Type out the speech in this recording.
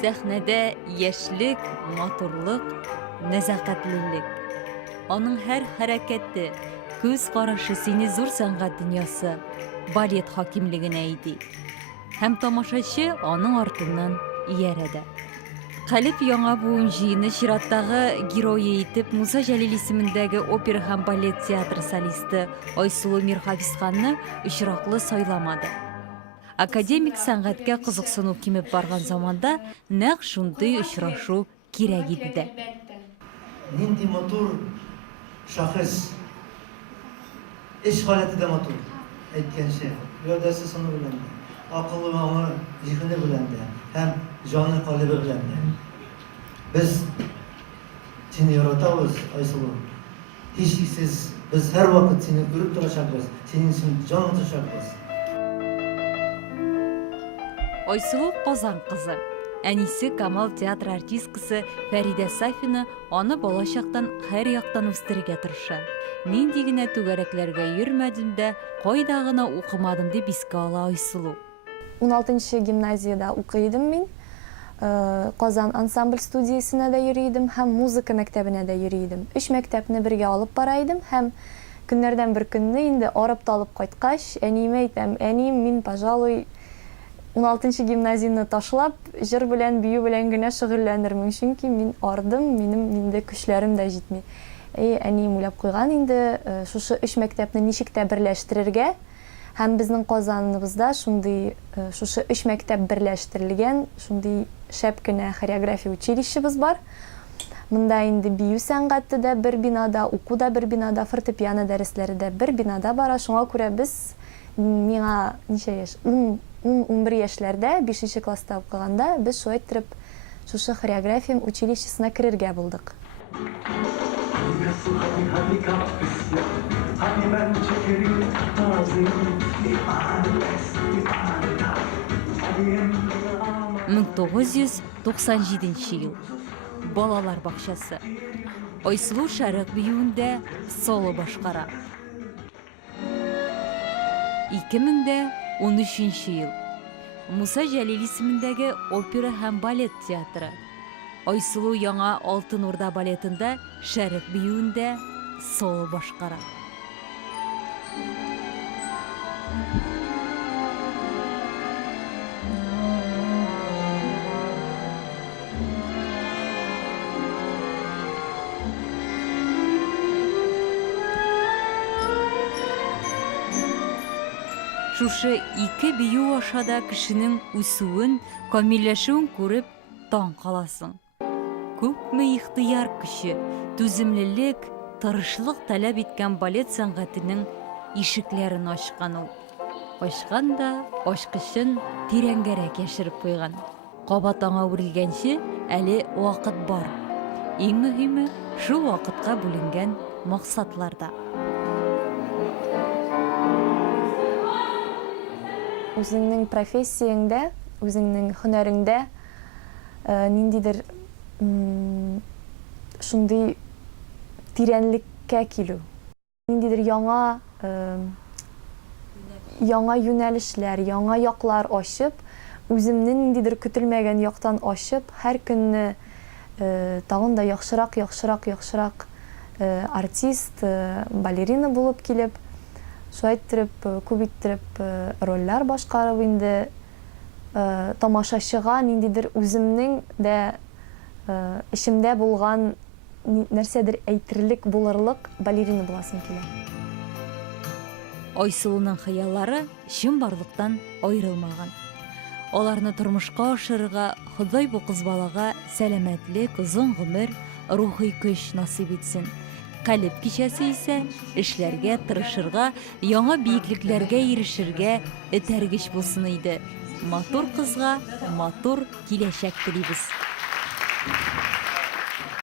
Сәхнәдә яшьлек, матурлык, нәзакәтлелек. Аның һәр хәрәкәте, күз карашы сине зур сәнгать дөньясы, балет хакимлегенә иде. Һәм тамашачы аның артыннан иярәдә. Хәлиф яңа буын җыйыны чираттагы геройы итеп Муса Җәлил исемендәге опера һәм балет театры солисты Айсылу Мирхафизханны очраклы сайламады. Академик сәнгатькә кызыксыну кимеп барган заманда нәкъ шундый очрашу кирәк иде дә. Нинди матур шәхес, эш халәте дә матур, әйткәнчә, гәүдәсе сыны белән дә, акылы аңы, зиһене белән дә, һәм җаны калыбы белән дә. Без сине яратабыз, Айсылу. Һичшиксез, без һәр вакыт сине күреп торачакбыз, синең өчен җан атачакбыз. Айсылу Казан кызы. Әнисе Камал театр артисткасы Фәридә Сафина аны балачактан һәр яктан үстерергә тырыша. Нинди генә түгәрәкләргә йөрмәдем дә, кайда гына укымадым дип искә ала Айсылу. 16-нчы гимназиядә укыйдым мин. Казан ансамбль студиясенә дә йөридем һәм музыка мәктәбенә дә йөридем. 3 мәктәпне бергә алып бара идем һәм көннәрдән бер көнне инде арып талып кайткач, әниемә әйтәм, әнием, мин, пожалуй, 16-нчы гимназияны ташлап, җыр белән, бию белән генә шөгыльләнермен, чөнки мин ардым, минем инде көчләрем дә җитми. Әнием уйлап куйган инде, шушы 3 мәктәпне ничек тә берләштерергә. Һәм безнең Казаныбызда шундый шушы 3 мәктәп берләштерелгән, шундый шәп кенә хореография училищебыз бар. Монда инде бию сәнгате дә бер бинада, уку да бер бинада, фортепиано дәресләре дә бер бинада бара. Шуңа күрә без миңа ничә яшь? 11 яшьләрдә, 5-нче класста укыганда, без шулай итеп шушы хореография училищесына керергә булдык. Мең 997 ел. Балалар бакчасы. Айсылу шәрык биюендә соло башкара. 2013 ел. Муса Җәлил исемендәге опера һәм балет театры. Айсылу яңа Алтын Урда балетында шәрык биюендә соло башкара. Шушы 2 бию ашада кешенең үсүен, камилләшүен күреп таң каласың. Күпме ихтыяр көче, түземлелек, тырышлык таләп иткән балет сәнгатенең ишекләрен ачкан ул. Ачкан да ачкычын тирәнгәрәк яшереп куйган. Кабат аңа үрелгәнче әле вакыт бар. Иң мөһиме шул вакытка бүленгән максатларда. Үзеңнең профессияңдә, үзеңнең һөнәреңдә ниндидер шундый тирәнлеккә килү. Ниндидер яңа юнәлешләр, яңа яклар ачып, үземне ниндидер көтелмәгән яктан ачып, һәр көнне тагын да яхшырак артист, балерина булып килеп, шулай итеп, күп итеп рольләр башкарып инде тамашачыга ниндидер үземнең дә ишемдә булган нәрсәдер әйтерлек булырлык балерина буласым килә. Айсылуның хыяллары чынбарлыктан аерылмаган. Аларны тормышка ашырырга Ходай бу кыз балага сәламәтлек, озын гомер, рухи көч насыйп итсен. Калып кичәсе исә эшләргә, тырышырга, яңа биеклекләргә ирешергә этәргеч булсын иде. Матур кызга матур киләчәк телибез.